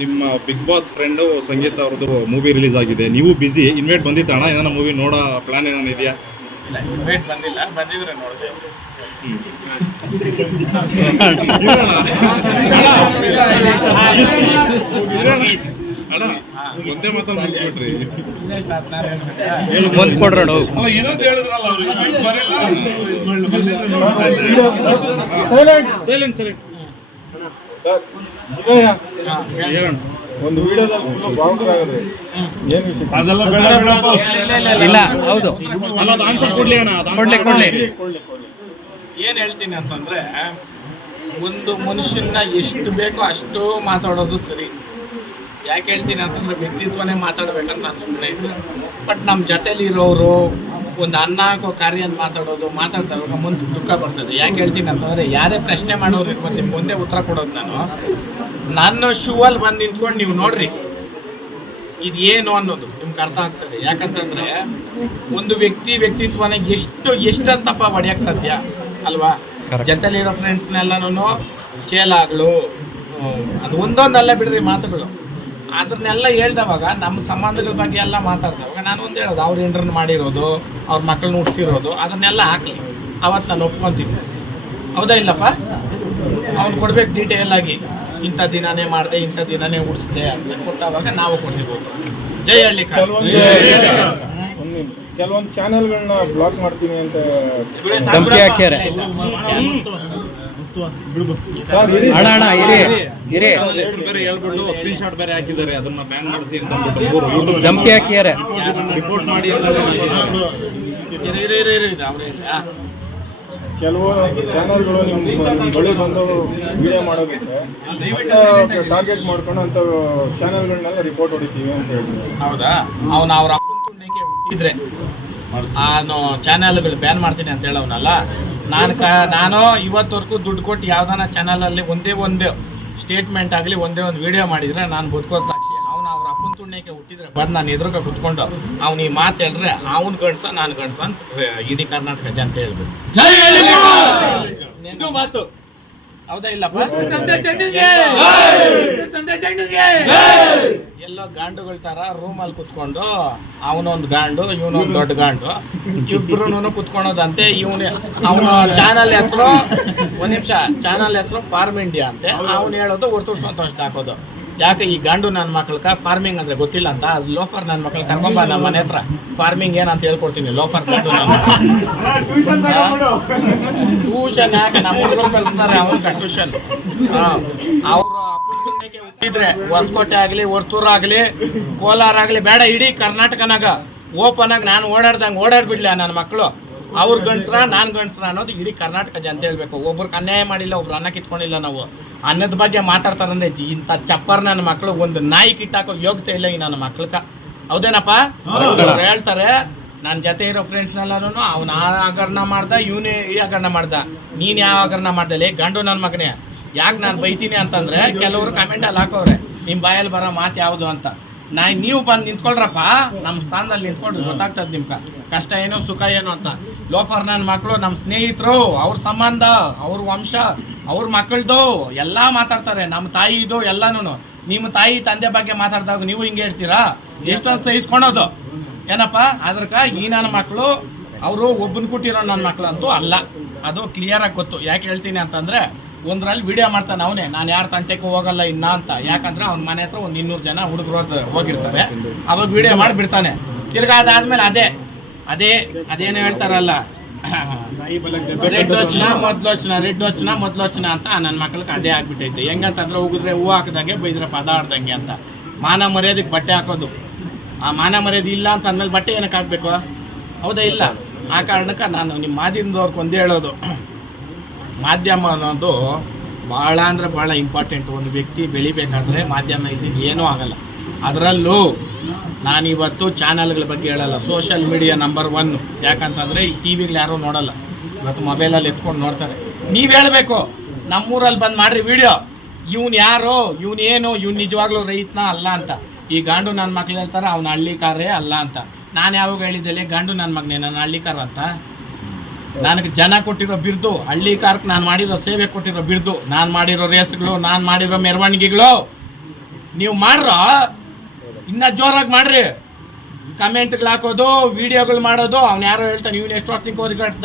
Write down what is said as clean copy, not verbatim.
ನಿಮ್ಮ big boss friend ಸಂಗೀತ ಅವ್ರದ್ದು movie release ಆಗಿದೆ, ನೀವು ಬಿಸಿ, ಇನ್ವೈಟ್ ಬಂದಿತ್ತಣ್ಣ? ಏನಾರ ಮೂವಿ ನೋಡೋ ಪ್ಲಾನ್ ಏನಾನ ಇದೆಯಾ? ಇಲ್ಲ, ಇನ್ವೈಟ್ ಬಂದಿಲ್ಲ, ಬಂದಿದ್ರೆ ನೋಡ್ತೇವೆ. ಅಣ್ಣ ಒಂದೇ ಮಾತಲ್ಲಿ ಮುಗಿಸ್ಬಿಟ್ರಿ. ಒಂದು ಕೊಡ್ರೋಣ ಸೈಲೆಂಟ್ ಸೈಲೆಂಟ್ ಹೇಳೋಣ. ಒಂದು ವಿಡಿಯೋದಲ್ಲಿ ಭಾವುಕರಾಗಿದ್ರಿ, ಏನು ವಿಷಯ? ಇಲ್ಲ, ಹೌದು, ಅಲ್ಲ ಅದು ಆನ್ಸರ್ ಕೊಡ್ಲಿ ಅಣ್ಣ, ಕೊಡ್ಲಿ. ಏನು ಹೇಳ್ತೀನಿ ಅಂತಂದರೆ, ಒಂದು ಮನುಷ್ಯನ ಎಷ್ಟು ಬೇಕೋ ಅಷ್ಟು ಮಾತಾಡೋದು ಸರಿ. ಯಾಕೆ ಹೇಳ್ತೀನಿ ಅಂತಂದರೆ, ವ್ಯಕ್ತಿತ್ವನೇ ಮಾತಾಡ್ಬೇಕಂತ ನಾನು ಸುಮ್ಮನೆ ಇದ್ದೆ. ಬಟ್ ನಮ್ಮ ಜೊತೇಲಿ ಇರೋರು ಒಂದು ಅನ್ನ ಹಾಕೋ ಕಾರ್ಯ ಮಾತಾಡೋದು ಮಾತಾಡ್ತಾವಾಗ ಮನ್ಸಿಗೆ ದುಃಖ ಬರ್ತದೆ. ಯಾಕೆ ಹೇಳ್ತೀನಿ ಅಂತಂದರೆ, ಯಾರೇ ಪ್ರಶ್ನೆ ಮಾಡೋರು ಇರ್ಬೋದು, ನಿಮ್ಗೆ ಒಂದೇ ಉತ್ತರ ಕೊಡೋದು ನಾನು ಶೂವಲ್ಲಿ ಬಂದು ನಿಂತ್ಕೊಂಡು ನೀವು ನೋಡ್ರಿ ಇದು ಏನು ಅನ್ನೋದು ನಿಮ್ಗೆ ಅರ್ಥ ಆಗ್ತದೆ. ಯಾಕಂತಂದರೆ ಒಂದು ವ್ಯಕ್ತಿತ್ವನ ಎಷ್ಟಂತಪ್ಪ ಹೊಡೆಯೋಕ್ಕೆ ಸಾಧ್ಯ ಅಲ್ವಾ? ಜೊತೆಲಿರೋ ಫ್ರೆಂಡ್ಸ್ನೆಲ್ಲನೂ ಚೇಲಾಗಳು ಅದು ಒಂದೊಂದಲ್ಲ ಬಿಡ್ರಿ ಮಾತುಗಳು. ಅದನ್ನೆಲ್ಲ ಹೇಳ್ದವಾಗ ನಮ್ಮ ಸಂಬಂಧಗಳ ಬಗ್ಗೆ ಎಲ್ಲ ಮಾತಾಡ್ದವಾಗ ನಾನು ಒಂದು ಹೇಳೋದು, ಅವ್ರು ಇಂಟರ್ನ್ ಮಾಡಿರೋದು, ಅವ್ರ ಮಕ್ಕಳನ್ನ ಹುಡ್ಸಿರೋದು, ಅದನ್ನೆಲ್ಲ ಹಾಕಲಿ, ಅವತ್ತು ನಾನು ಒಪ್ಕೊತೀನಿ. ಹೌದಾ ಇಲ್ಲಪ್ಪ? ಅವ್ನು ಕೊಡ್ಬೇಕು ಡೀಟೇಲ್ ಆಗಿ, ಇಂಥ ದಿನನೇ ಮಾಡಿದೆ, ಇಂಥ ದಿನನೇ ಉಡ್ಸಿದೆ ಅಂತ ಕೊಟ್ಟಾಗ ನಾವು ಕೊಡ್ಸಿಬೋದು. ಜೈ ಹಳ್ಳಿ. ಕೆಲವೊಂದು ಚಾನೆಲ್ಗಳನ್ನ ಬ್ಲಾಕ್ ಮಾಡ್ತೀನಿ ಅಂತ ಧಮಕಿ ಹಾಕ್ಯಾರೆ. ಅಣ್ಣ ಇರಿ ಹೆಸರು ಬೇರೆ ಹೇಳ್ಬಿಟ್ಟು ಸ್ಕ್ರೀನ್ ಶಾಟ್ ಬೇರೆ ಹಾಕಿದ್ದಾರೆ, ಅದನ್ನ ಬ್ಯಾನ್ ಮಾಡಿಸಿ ಅಂತ ಅಂದ್ಬಿಟ್ಟು ಧಮಕಿ ಹಾಕ್ಯಾರೆ, ರಿಪೋರ್ಟ್ ಮಾಡಿ ಅಂತ ಕೆಲವು ಚಾನೆಲ್ಗಳು ನಿಮ್ಮ ಬಳಿ ಬಂದು ವಿಡಿಯೋ ಮಾಡೋದಕ್ಕೆ ಟಾರ್ಗೆಟ್ ಮಾಡ್ಕೊಂಡು ಅಂತ ಚಾನೆಲ್ಗಳನ್ನೆಲ್ಲ ರಿಪೋರ್ಟ್ ಹೊಡಿತೀವಿ ಅಂತ ಹೇಳ್ತೀವಿ. ಹೌದಾ? ಅವ್ನು ಅವ್ರ ಅಪ್ಪನ ತುಂಡಿಗೆ ಹುಟ್ಟಿದ್ರೆ ನಾನು ಚಾನಲ್ಗಳು ಬ್ಯಾನ್ ಮಾಡ್ತೀನಿ ಅಂತ ಹೇಳೋನಲ್ಲ. ನಾನು ಇವತ್ತವರೆಗೂ ದುಡ್ಡು ಕೊಟ್ಟು ಯಾವ್ದಾನ ಚಾನಲಲ್ಲಿ ಒಂದೇ ಒಂದು ಸ್ಟೇಟ್ಮೆಂಟ್ ಆಗಲಿ, ಒಂದೇ ಒಂದು ವಿಡಿಯೋ ಮಾಡಿದರೆ ನಾನು ಬದುಕೋದು ಸಾಕ್ಷಿ. ಅವ್ನು ಅವ್ರ ಅಪ್ಪನ ತುಂಡಿಗೆ ಹುಟ್ಟಿದ್ರೆ ಬಂದು ನಾನು ಎದುರುಗ ಕುತ್ಕೊಂಡು ಅವ್ನು ಈ ಮಾತು ಹೇಳಿದ್ರೆ ಅವ್ನು ಗಂಡ್ಸ ನಾನು ಗಂಡ್ಸ ಅಂತ ಇಡೀ ಕರ್ನಾಟಕ ಜನತೆ ಹೇಳ್ಬೇಕು. ಇದು ಮಾತು ಹೌದಾ ಇಲ್ಲಪ್ಪ? ಎಲ್ಲೋ ಗಾಂಡುಗಳ ಥರ ರೂಮಲ್ಲಿ ಕುತ್ಕೊಂಡು ಅವನೊಂದು ಗಾಂಡು ಇವನೊಂದು ದೊಡ್ಡ ಗಾಂಡು ಇಬ್ರು ಕುತ್ಕೊಳೋದಂತೆ. ಅವನ ಚಾನಲ್ ಹೆಸರು ಒಂದು ನಿಮಿಷ, ಚಾನಲ್ ಹೆಸರು ಫಾರ್ಮ್ ಇಂಡಿಯಾ ಅಂತೆ. ಅವನು ಹೇಳೋದು ಹೊರ್ತು ಸಂತೋಷ ಹಾಕೋದು. ಯಾಕೆ ಈ ಗಂಡು ನನ್ನ ಮಕ್ಳಕ್ಕ ಫಾರ್ಮಿಂಗ್ ಅಂದರೆ ಗೊತ್ತಿಲ್ಲ ಅಂತ, ಅದು ಲೋಫರ್ ನನ್ನ ಮಕ್ಳು ಕರ್ಕೊಂಬ ನಮ್ಮ ಮನೆ ಹತ್ರ ಫಾರ್ಮಿಂಗ್ ಏನಂತ ಹೇಳ್ಕೊಡ್ತೀನಿ. ಲೋಫರ್ ಗಂಡು ಟ್ಯೂಷನ್ ಯಾಕೆ ನಮ್ಮ ಹುಡುಗರು ಕಲಿಸ್ತಾರೆ ಅವನಿಗೆ ಟ್ಯೂಷನ್. ಅವರು ಹುಟ್ಟಿದ್ರೆ ಹೊಸಕೋಟೆ ಆಗಲಿ, ವರ್ತೂರು ಆಗಲಿ, ಕೋಲಾರ ಆಗಲಿ, ಬೇಡ ಇಡೀ ಕರ್ನಾಟಕನಾಗ ಓಪನ್ ಆಗಿ ನಾನು ಓಡಾಡ್ದಂಗೆ ಓಡಾಡ್ಬಿಡ್ಲಿ ನನ್ನ ಮಕ್ಕಳು. ಅವ್ರು ಗಂಡಸ್ರ ನಾನು ಗಂಡಸ್ರ ಅನ್ನೋದು ಇಡೀ ಕರ್ನಾಟಕ ಜನತೆ ಹೇಳ್ಬೇಕು. ಒಬ್ರಿಗೆ ಅನ್ಯಾಯ ಮಾಡಿಲ್ಲ, ಒಬ್ರು ಅನ್ನ ಕಿತ್ಕೊಂಡಿಲ್ಲ. ನಾವು ಅನ್ನದ ಬಗ್ಗೆ ಮಾತಾಡ್ತಾರಂದ್ರೆ ಇಂಥ ಚಪ್ಪರ್ ನನ್ನ ಮಕ್ಕಳು ಒಂದು ನಾಯಿ ಕಿಟ್ಟಾಕೋ ಯೋಗ್ಯತೆ ಇಲ್ಲ ಈ ನನ್ನ ಮಕ್ಳಕ್ಕ. ಹೌದೇನಪ್ಪ? ಹೇಳ್ತಾರೆ ನನ್ನ ಜೊತೆ ಇರೋ ಫ್ರೆಂಡ್ಸ್ನೆಲ್ಲನೂ ಅವ್ನು ಆ ಹಗರಣ ಮಾಡ್ದ, ಇವನೇ ಈ ಹಗರಣ ಮಾಡ್ದ, ನೀನು ಯಾವ ಹಗರಣ ಮಾಡ್ದಲ್ಲಿ ಗಂಡು ನನ್ನ ಮಗನೇ. ಯಾಕೆ ನಾನು ಬೈತೀನಿ ಅಂತಂದರೆ ಕೆಲವರು ಕಮೆಂಟಲ್ಲಿ ಹಾಕೋರೆ ನಿಮ್ಮ ಬಾಯಲ್ಲಿ ಬರೋ ಮಾತು ಯಾವುದು ಅಂತ. ನೀವು ಬಂದು ನಿಂತ್ಕೊಳ್ರಪ್ಪ, ನಮ್ಮ ಸ್ಥಾನದಲ್ಲಿ ನಿಂತ್ಕೊಂಡ್ರೆ ಗೊತ್ತಾಗ್ತದೆ ನಿಮ್ಗೆ ಕಷ್ಟ ಏನು ಸುಖ ಏನು ಅಂತ. ಲೋಫರ್ ನನ್ನ ಮಕ್ಕಳು ನಮ್ಮ ಸ್ನೇಹಿತರು, ಅವ್ರ ಸಂಬಂಧ, ಅವ್ರ ವಂಶ, ಅವ್ರ ಮಕ್ಕಳದು ಎಲ್ಲ ಮಾತಾಡ್ತಾರೆ. ನಮ್ಮ ತಾಯಿದು ಎಲ್ಲನೂ. ನಿಮ್ಮ ತಾಯಿ ತಂದೆ ಬಗ್ಗೆ ಮಾತಾಡಿದಾಗ ನೀವು ಹಿಂಗೆ ಹೇಳ್ತೀರಾ? ಎಷ್ಟೊಂದು ಸಹಿಸ್ಕೊಳೋದು ಏನಪ್ಪ? ಅದಕ್ಕೆ ಈ ನನ್ನ ಮಕ್ಕಳು ಅವರು ಒಬ್ಬನ ಕೊಟ್ಟಿರೋ ನನ್ನ ಮಕ್ಕಳು ಅಂತೂ ಅಲ್ಲ, ಅದು ಕ್ಲಿಯರಾಗಿ ಗೊತ್ತು. ಯಾಕೆ ಹೇಳ್ತೀನಿ ಅಂತಂದರೆ, ಒಂದರಲ್ಲಿ ವಿಡಿಯೋ ಮಾಡ್ತಾನೆ ಅವನೇ, ನಾನು ಯಾರ ತಂಟೆಗೂ ಹೋಗಲ್ಲ ಇನ್ನ ಅಂತ. ಯಾಕಂದ್ರೆ ಅವ್ನ ಮನೆ ಹತ್ರ ಒಂದು 200 ಜನ ಹುಡುಗರು ಹೋಗಿರ್ತಾರೆ. ಅವಾಗ ವಿಡಿಯೋ ಮಾಡಿಬಿಡ್ತಾನೆ. ತಿರ್ಗಾ ಅದಾದ್ಮೇಲೆ ಅದೇನು ಹೇಳ್ತಾರಲ್ಲ, ರೆಡ್ ವಚನ ಮೊದ್ಲೋಚನ ಅಂತ ನನ್ನ ಮಕ್ಳಿಗೆ ಅದೇ ಆಗ್ಬಿಟ್ಟೈತೆ. ಹೆಂಗಂತಂದ್ರೆ ಹೋಗಿದ್ರೆ ಹೂವು ಹಾಕಿದಂಗೆ, ಬೈದ್ರೆ ಪದ ಆಡ್ದಂಗೆ ಅಂತ. ಮಾನ ಮರ್ಯಾದಕ್ಕೆ ಬಟ್ಟೆ ಹಾಕೋದು. ಆ ಮಾನ ಮರ್ಯಾದೆ ಇಲ್ಲ ಅಂತ ಅಂದಮೇಲೆ ಬಟ್ಟೆ ಏನಕ್ಕೆ ಹಾಕಬೇಕು? ಹೌದಾ ಇಲ್ಲ? ಆ ಕಾರಣಕ್ಕೆ ನಾನು ನಿಮ್ಮ ಮಾಧ್ಯಮದವ್ರಿಗೆ ಒಂದೇ ಹೇಳೋದು, ಮಾಧ್ಯಮ ಅನ್ನೋದು ಭಾಳ ಅಂದರೆ ಭಾಳ ಇಂಪಾರ್ಟೆಂಟ್. ಒಂದು ವ್ಯಕ್ತಿ ಬೆಳಿಬೇಕಾದ್ರೆ ಮಾಧ್ಯಮ ಇದ್ದಿದ್ದು ಏನೂ ಆಗಲ್ಲ. ಅದರಲ್ಲೂ ನಾನಿವತ್ತು ಚಾನಲ್ಗಳ ಬಗ್ಗೆ ಹೇಳಲ್ಲ, ಸೋಷಿಯಲ್ ಮೀಡಿಯಾ ನಂಬರ್ 1. ಯಾಕಂತಂದರೆ ಈ ಟಿ ವಿಗಳು ಯಾರೂ ನೋಡಲ್ಲ, ಇವತ್ತು ಮೊಬೈಲಲ್ಲಿ ಎತ್ಕೊಂಡು ನೋಡ್ತಾರೆ. ನೀವು ಹೇಳಬೇಕು, ನಮ್ಮೂರಲ್ಲಿ ಬಂದು ಮಾಡಿರಿ ವಿಡಿಯೋ, ಇವ್ನು ಯಾರೋ, ಇವನೇನು, ಇವ್ನು ನಿಜವಾಗ್ಲೂ ರೈತನ ಅಲ್ಲ ಅಂತ. ಈ ಗಂಡು ನನ್ನ ಮಕ್ಳು ಹೇಳ್ತಾರೆ ಅವ್ನು ಹಳ್ಳಿಕಾರೇ ಅಲ್ಲ ಅಂತ. ನಾನು ಯಾವಾಗ ಹೇಳಿದ್ದೆ ಗಂಡು ನನ್ನ ಮಗನೇ ನಾನು ಹಳ್ಳಿಕಾರ ಅಂತ? ನನಗೆ ಜನ ಕೊಟ್ಟಿರೋ ಬಿರ್ದು, ಹಳ್ಳಿಕಾರಕ್ಕೆ ನಾನು ಮಾಡಿರೋ ಸೇವೆ ಕೊಟ್ಟಿರೋ ಬಿರ್ದು, ನಾನು ಮಾಡಿರೋ ರೇಸ್ಗಳು, ನಾನು ಮಾಡಿರೋ ಮೆರವಣಿಗೆಗಳು ನೀವು ಮಾಡ್ರ ಇನ್ನ ಜೋರಾಗಿ ಮಾಡ್ರಿ. ಕಮೆಂಟ್ಗಳು ಹಾಕೋದು, ವಿಡಿಯೋಗಳು ಮಾಡೋದು, ಅವ್ನು ಯಾರೋ ಹೇಳ್ತಾನೆ ಇವ್ನು ಎಷ್ಟು ವರ್ಷ ಓದಿ ಕಟ್ದ